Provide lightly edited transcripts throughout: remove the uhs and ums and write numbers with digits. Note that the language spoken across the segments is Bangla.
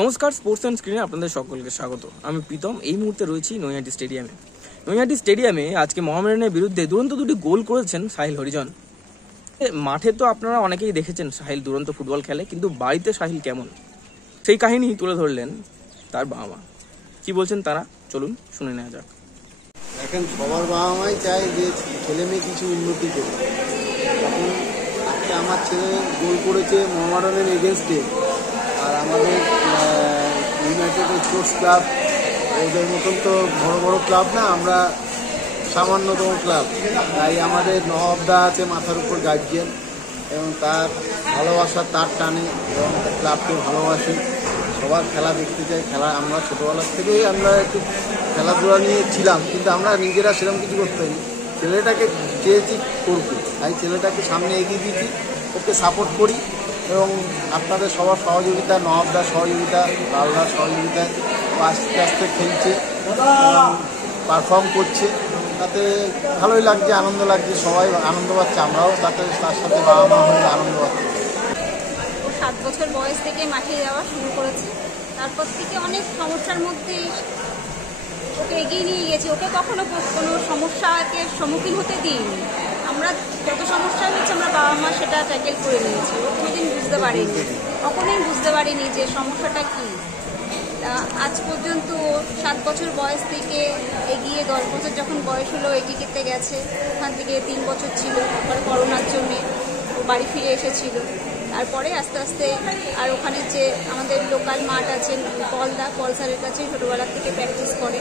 নমস্কার, স্পোর্টস অ্যান্ড স্ক্রিনে আপনাদের সকলকে স্বাগত। আমি প্রীতম। এই মুহূর্তে রয়েছি নৈহাটি স্টেডিয়ামে। নৈহাটি স্টেডিয়ামে আজকে মোহামেডানের বিরুদ্ধে দুরন্ত দুটি গোল করেছেন সাহিল হরিজন। মাঠে তো আপনারা অনেকেই দেখেছেন সাহিল দুরন্ত ফুটবল খেলে, কিন্তু বাড়িতে সাহিল কেমন সেই কাহিনী তুলে ধরলেন তার বাবা মা। কি বলছেন তারা, চলুন শুনে নেওয়া যাক। এখন সবার বাবা মাই চায় যে ছেলে মেয়ে কিছু উন্নতি করবে। এখন আজকে আমার ছেলে গোল করেছে মোহামেডানের এগেনস্টে, আর আমাদের ইউনাইটেড স্পোর্টস ক্লাব ওদের মতন তো বড় বড় ক্লাব না, আমরা সামান্যতম ক্লাব। তাই আমাদের নবাবদা আছে মাথার উপর গার্জিয়ান, এবং তার ভালোবাসা তার টানে এবং ক্লাবকে ভালোবাসি, সবার খেলা দেখতে চাই। খেলা আমরা ছোটোবেলার থেকেই আমরা একটু খেলাধুলা নিয়ে ছিলাম, কিন্তু আমরা নিজেরা সেরকম কিছু করতে পারি। ছেলেটাকে চেয়েছি করবো, তাই ছেলেটাকে সামনে এগিয়ে দিচ্ছি, ওকে সাপোর্ট করি। এবং আপনাদের সবার সহযোগিতা, নবাবদার সহযোগিতা, লালদার সহযোগিতায় আস্তে আস্তে খেলছে এবং পারফর্ম করছে, তাতে ভালোই লাগছে, আনন্দ লাগছে, সবাই আনন্দ পাচ্ছে, আমরাও তাতে তার সাথে বাবা মা হয়ে আনন্দ পাচ্ছি। 7 বছর বয়স থেকে মাঠে যাওয়া শুরু করেছে, তারপর থেকে অনেক সমস্যার মধ্যে ওকে এগিয়ে নিয়ে গেছি। ওকে কখনো কোনো সমস্যাকে সম্মুখীন হতে দিইনি। আমরা যত সমস্যা হচ্ছে আমরা বাবা মা সেটা ট্যাকেল করে নিয়েছি। ও কোনোদিন বুঝতে পারিনি, কখনোই বুঝতে পারিনি যে সমস্যাটা কী। আজ পর্যন্ত 7 বছর বয়স থেকে এগিয়ে 10 বছর যখন বয়স হলো এগিয়েতে গেছে। ওখান থেকে 3 বছর ছিল, তারপরে করোনার জন্যে ও বাড়ি ফিরে এসেছিল। তারপরে আস্তে আস্তে আর ওখানে যে আমাদের লোকাল মাঠ আছে পলসারের কাছে ছোটোবেলার থেকে প্র্যাকটিস করে,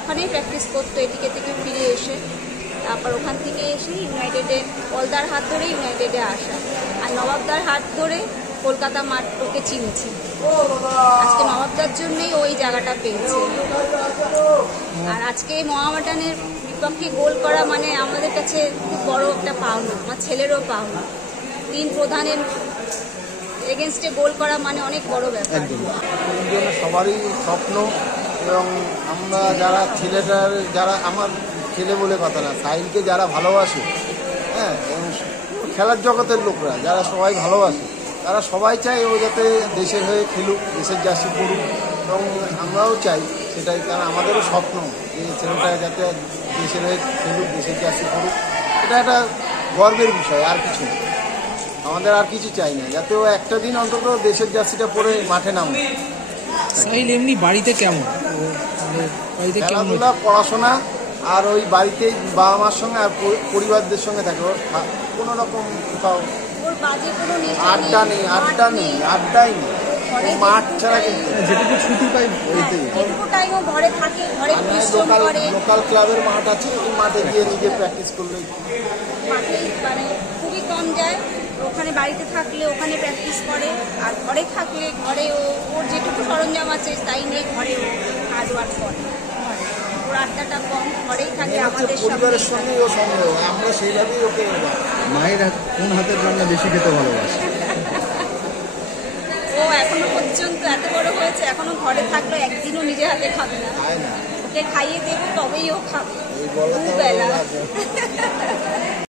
ওখানেই প্র্যাকটিস করতো এদিকে থেকে ফিরে এসে। তারপর ওখান থেকে এসে ইউনাইটেডে পলদার হাত ধরে ইউনাইটেডে আসা, আর নবাবদার হাত ধরে কলকাতা মাঠ ওকে চিনেছি। আজকে নবাবদার জন্যই ওই জায়গাটা পেয়েছে। আর আজকে মোহামেডানের বিপক্ষে গোল করা মানে আমাদের কাছে খুব বড় একটা পাওনা, আমার ছেলেরও পাওনা। 3 প্রধানের এগেনস্টে গোল করা মানে অনেক বড় ব্যাপার। সবারই স্বপ্ন, এবং আমরা যারা আমার ছেলে বলে কথা না, সাহিলকে যারা ভালোবাসে, হ্যাঁ, এবং খেলার জগতের লোকরা যারা সবাই ভালোবাসে, তারা সবাই চায় ও যাতে দেশের হয়ে খেলুক, দেশের জার্সি পড়ুক, এবং আমরাও চাই সেটাই। কারণ আমাদেরও স্বপ্ন যে ছেলেটা যাতে দেশের হয়ে খেলুক, দেশের জার্সি পড়ুক। এটা একটা গর্বের বিষয়, আর কিছু না। আমাদের আর কিছু চাই না, যাতে ও একটা দিন অন্তত দেশের জার্সিটা পরে মাঠে নামে। সাহিল এমনি বাড়িতে কেমন? খেলাধুলা, পড়াশোনা, আর ওই বাড়িতেই বাবা মার সঙ্গে আর পরিবারদের সঙ্গে থাকে। ওর কোনো রকম কোথাও আড্ডাই নেই, মাঠ ছাড়া কিন্তু যেটুকু ছুটি পাই লোকাল ক্লাবের মাঠ আছে, ওই মাঠে গিয়ে নিজে প্র্যাকটিস করলে মানে খুবই কম যায়। ওখানে বাড়িতে থাকলে ওখানে প্র্যাকটিস করে, আর ঘরে থাকলে ঘরে ওর যেটুকু সরঞ্জাম আছে তাই নিয়ে ঘরে ও হার্ড ওয়ার্ক করে। ওর আড্ডাটা কম, ঘরেই থাকে আমাদের পরিবারের সঙ্গে ও সঙ্গে। আমরা সেইভাবেই ওকে। মায়ের কোন হাতের রান্না বেশি খেতে ভালোবাসে? ও এখনো পর্যন্ত এত বড় হয়েছে, এখনো ঘরে থাকলেও একদিনও নিজের হাতে খাবে না। ওকে খাইয়ে দেবো তবেই ও খাবে, দুবেলা।